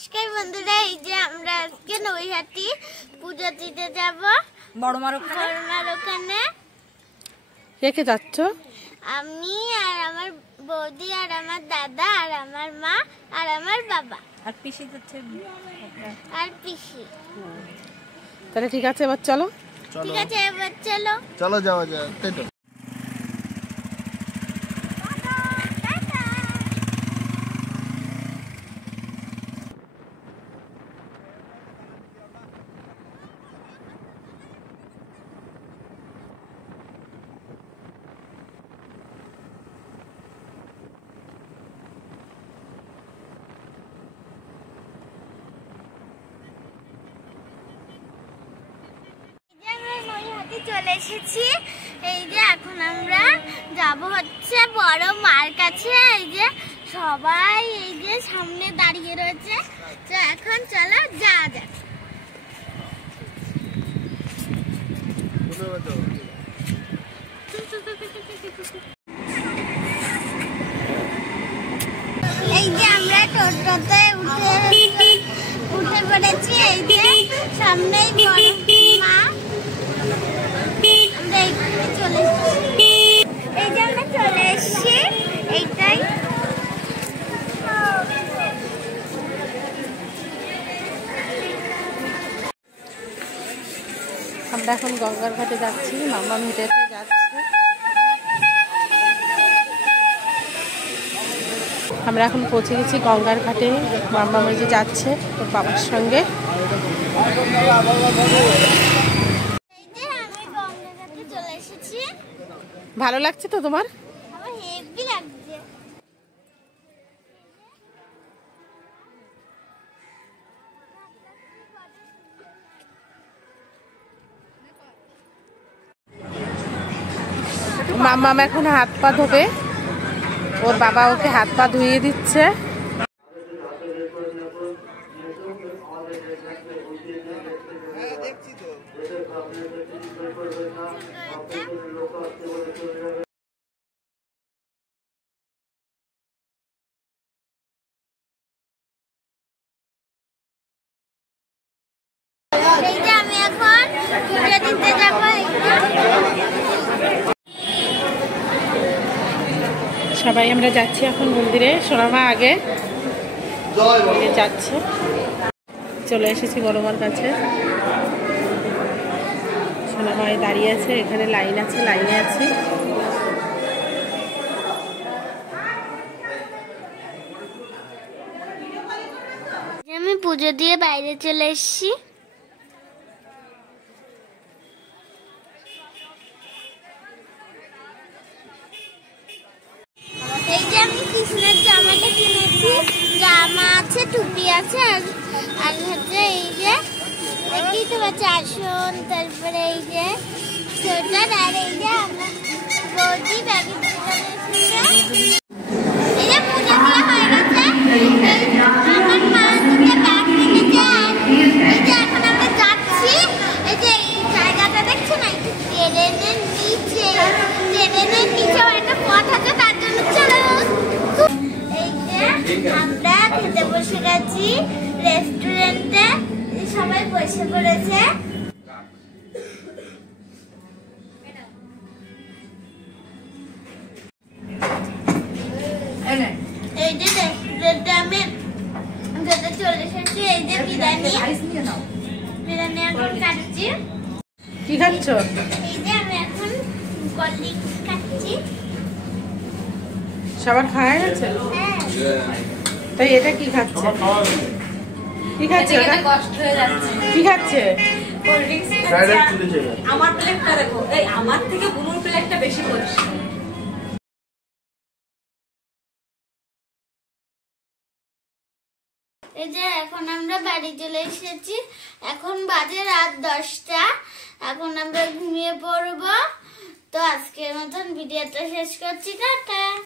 নমস্কার বন্ধুরা, এই যে আমরা আজকে নৈহাটি পূজা দিতে যাব। বড়মার ওখানে কে কে যাচ্ছ? আমি আর আমার বৌদি আর আমার দাদা আর আমার মা আর আমার বাবা আর পিসি যাচ্ছে আর পিসি। তাহলে ঠিক আছে, এবার চলো। ঠিক আছে, এবার চলো চলো যাওয়া যায়। তাই তো চলে এসেছি। এই যে এখন আমরা যাব হচ্ছে বড় মার কাছে। এই যে সবাই এই যে সামনে দাঁড়িয়ে রয়েছে, তো এখন চলো যাওয়া যাক। এই যে আমরা টোটোতে উঠে পড়েছি। এই যে সামনেই বড় মা, এই যে আমরা চলে এসেছি। এইটাই আমরা এখন গঙ্গার ঘাটে যাচ্ছি, মামা হেঁটে হেঁটে যাচ্ছে। আমরা এখন পৌঁছে গেছি গঙ্গার ঘাটে। মামা মেজে যাচ্ছে ওর বাবার সঙ্গে। চলে এসেছি। ভালো লাগছে তো তোমার? আমার হেভি লাগছে। মামা এখন হাত পা ধোবে, ওর বাবা ওকে হাত পা ধুইয়ে দিচ্ছে। আমি এখন পুজো দিতে যাব। সবাই আমরা যাচ্ছি এখন মন্দিরে। সোনামা আগে যাচ্ছে। চলে এসেছি বড়মার কাছে। সোনামা দাঁড়িয়ে আছে, এখানে লাইন আছে, লাইনে আছি। আমি পুজো দিয়ে বাইরে চলে এসেছি। এই যে আমি কৃষ্ণের জামাটা কিনেছি। জামা আছে, টুপি আছে, আর হচ্ছে এই যে দেখতেই তো পাচ্ছি আসন, তারপরে এই যে সোয়েটার, আর এই যে আমার বৌদি ব্যাগে এই যে পুজো দিয়ে হয়ে গেছে। আমার মা দুটো ব্যাগ কিনেছে। এই যে এখন আমরা যাচ্ছি। এই যে এই জায়গাটা দেখছো না, ট্রেনের নিচে, ট্রেনের নিচে একটা পথ আছে, তার জন্য চলো। এই যে আমরা খেতে বসে গেছি রেস্টুরেন্টে, সবাই বসে পড়েছে। এই যে রেস্টুরেন্টে আমি যেতে চলে এসেছি। এই যে বিরিয়ানি এখন খাচ্ছি। কি খাচ্ছ? এই যে আমি এখন কোল্ড ড্রিঙ্কস খাচ্ছি। সবার খাওয়া গেছে? হ্যাঁ। তাই এটা কি খাচ্ছে? কি খাচ্ছে? কষ্ট হয়ে যাচ্ছে। কি খাচ্ছে? কোল্ড ড্রিঙ্কস আমার প্লেটটা দেখো, এই আমার থেকে বুনুর প্লেটটা বেশি পরিষ্কার। এই যে এখন আমরা বাড়ি চলে এসেছি। এখন বাজে রাত 10টা। এখন আমরা ঘুমিয়ে পড়বো। তো আজকের মতন ভিডিওটা শেষ করছি। টাটা।